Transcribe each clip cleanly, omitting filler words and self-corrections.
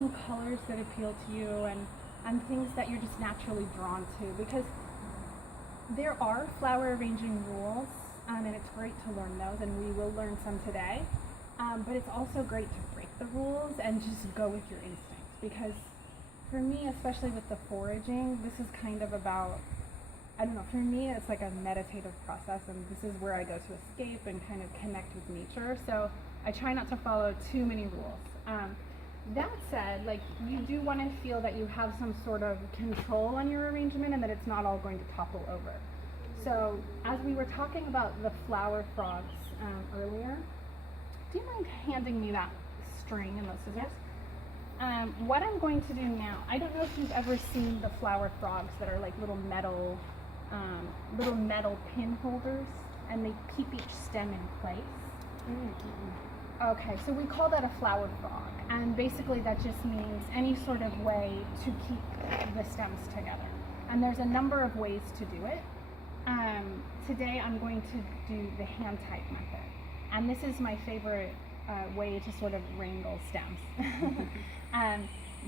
some colors that appeal to you and things that you're just naturally drawn to, because there are flower arranging rules, and it's great to learn those, and we will learn some today. But it's also great to break the rules and just go with your instincts, because for me, especially with the foraging, this is kind of about, I don't know, for me it's like a meditative process, and this is where I go to escape and kind of connect with nature. So I try not to follow too many rules. That said, like, you do want to feel that you have some sort of control on your arrangement and that it's not all going to topple over. So as we were talking about the flower frogs earlier, do you mind handing me that string and those scissors? What I'm going to do now, I don't know if you've ever seen the flower frogs that are like little metal pin holders, and they keep each stem in place. Okay, so we call that a flower frog, and basically that just means any sort of way to keep the stems together. And there's a number of ways to do it. Today I'm going to do the hand type method, and this is my favorite way to sort of wrangle stems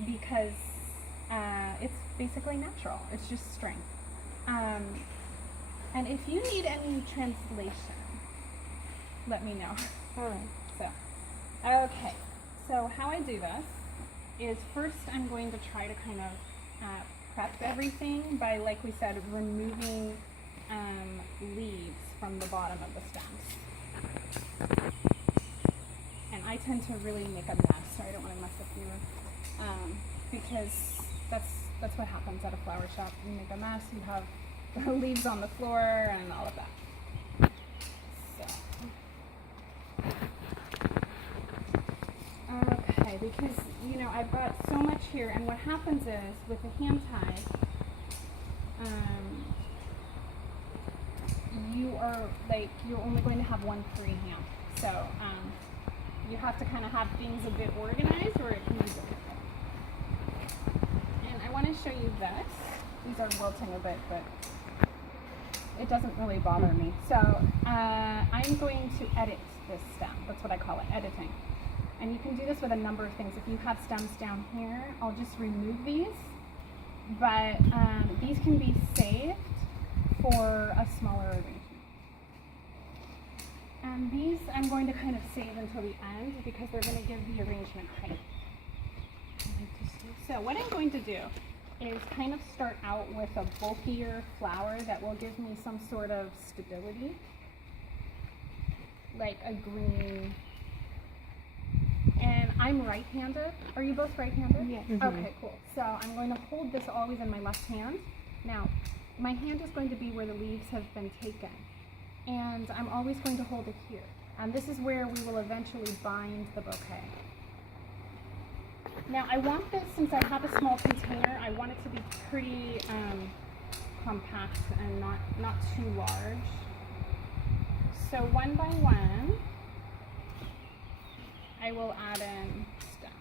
because it's basically natural. It's just strength. And if you need any translation, let me know. All right. Okay, so how I do this is first I'm going to try to kind of prep everything by, like we said, removing leaves from the bottom of the stems. And I tend to really make a mess, so I don't want to mess with you, because that's what happens at a flower shop. You make a mess, you have the leaves on the floor and all of that. Okay, because, you know, I've got so much here, and what happens is, with a hand tie, you're only going to have one free hand. So, you have to kind of have things a bit organized, or it can be difficult. And I want to show you this. These are wilting a bit, but it doesn't really bother me. So, I'm going to edit this stem. That's what I call it, editing. And you can do this with a number of things. If you have stems down here, I'll just remove these. But these can be saved for a smaller arrangement. And these I'm going to kind of save until the end because they're going to give the arrangement height. So what I'm going to do is kind of start out with a bulkier flower that will give me some sort of stability, like a green. And I'm right-handed. Are you both right-handed? Yes. Mm-hmm. Okay, cool. So I'm going to hold this always in my left hand. Now, my hand is going to be where the leaves have been taken. And I'm always going to hold it here. And this is where we will eventually bind the bouquet. Now, I want this, since I have a small container, I want it to be pretty compact and not too large. So one by one, I will add in stems.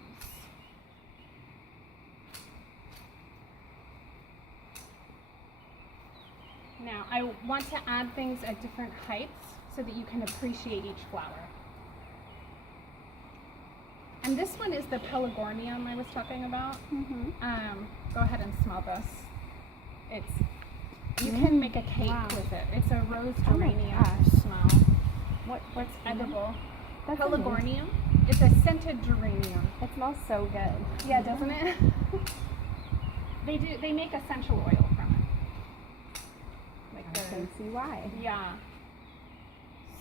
Now, I want to add things at different heights so that you can appreciate each flower. And this one is the pelargonium I was talking about. Mm-hmm. Go ahead and smell this. You can make a cake with it. It's a rose geranium smell. What's edible? That's Pelargonium. It's a scented geranium. It smells so good. Yeah, doesn't it? They make essential oil from it. Like I can see why. Yeah.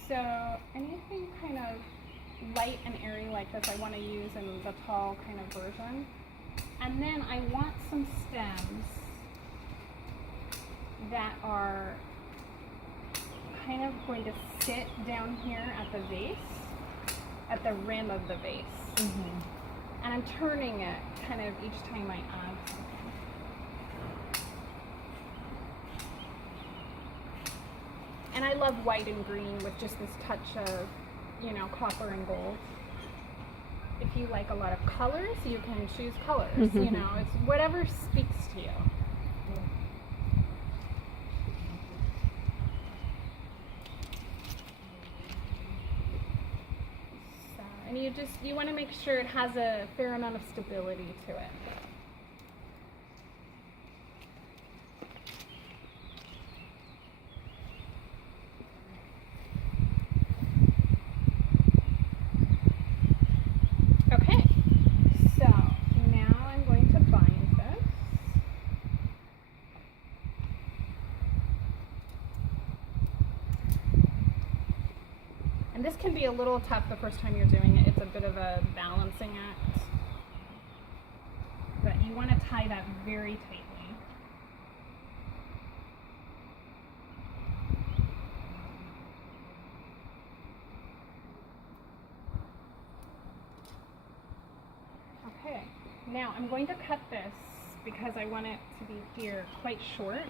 So anything kind of light and airy like this I want to use in the tall kind of version. And then I want some stems that are kind of going to sit down here at the vase, at the rim of the vase. Mm-hmm. And I'm turning it kind of each time I add something. And I love white and green with just this touch of, you know, copper and gold. If you like a lot of colors, you can choose colors. You know, it's whatever speaks to you. So, and you you want to make sure it has a fair amount of stability to it. Okay, so now I'm going to bind this. And this can be a little tough the first time you're doing it. It's a bit of a balancing act. But you want to tie that very tightly. Okay, now I'm going to cut this because I want it to be here quite short.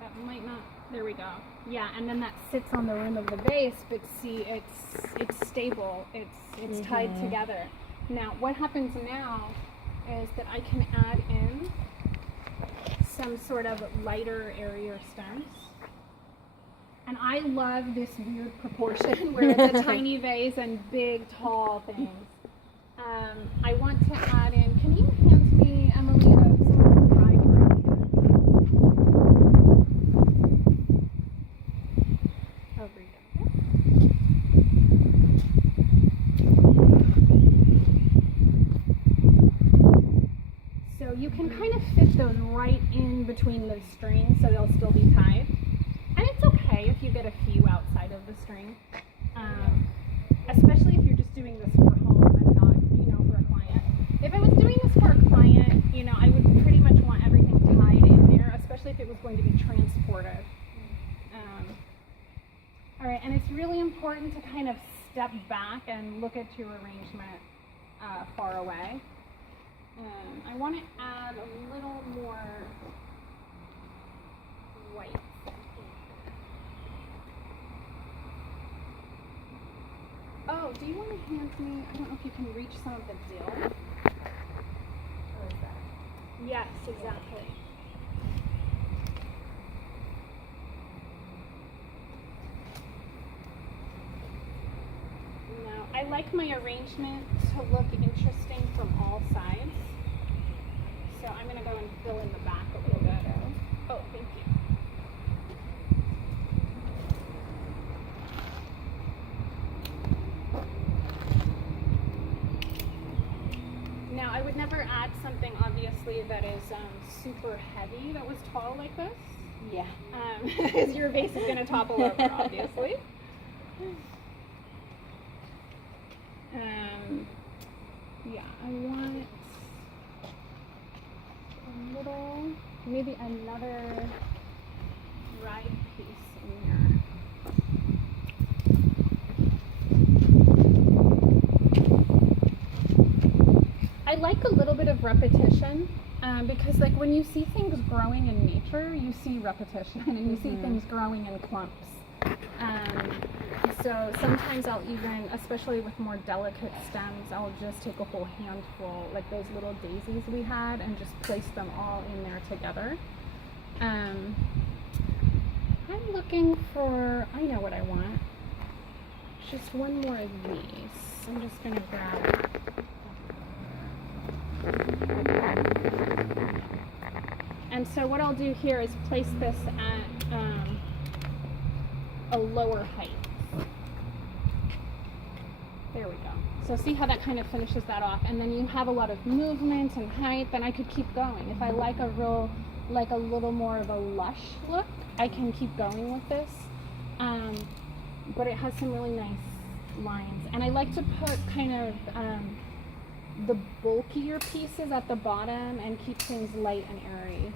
That might not, there we go. Yeah, and then that sits on the rim of the vase, but see, it's stable, it's tied together. Now, what happens now is that I can add in some sort of lighter, airier stems. And I love this weird proportion where it's a tiny vase and big, tall things. I want to add in, can you hand me, Emily, some of the dried grapes? Over here. So you can kind of fit those right in between the strings so they'll still be tied. And it's okay if you get a few outside of the string, especially if you're just doing this for home and not, for a client. If I was doing this for a client, I would pretty much want everything tied in there, especially if it was going to be transported. All right, and it's really important to kind of step back and look at your arrangement far away. I want to add a little more white. Oh, do you want to hand me, I don't know if you can reach some of the dill. Or is that? Yes, exactly. Now, I like my arrangement to look interesting from all sides. So I'm going to go and fill in the back a little bit. Oh, thank you. Now, I would never add something, obviously, that is super heavy that was tall like this. Yeah. Because your vase is going to topple over, obviously. Yeah, I want a little, maybe another dried piece in there. I like a little bit of repetition because when you see things growing in nature, you see repetition and you see things growing in clumps. So sometimes I'll even, especially with more delicate stems, I'll just take a whole handful, like those little daisies we had, and just place them all in there together. I'm looking for, I know what I want, just one more of these. I'm just going to grab and so what I'll do here is place this at a lower height. There we go. So see how that kind of finishes that off, and then you have a lot of movement and height, then I could keep going. If I like a little more of a lush look, I can keep going with this. But it has some really nice lines. And I like to put kind of the bulkier pieces at the bottom and keep things light and airy.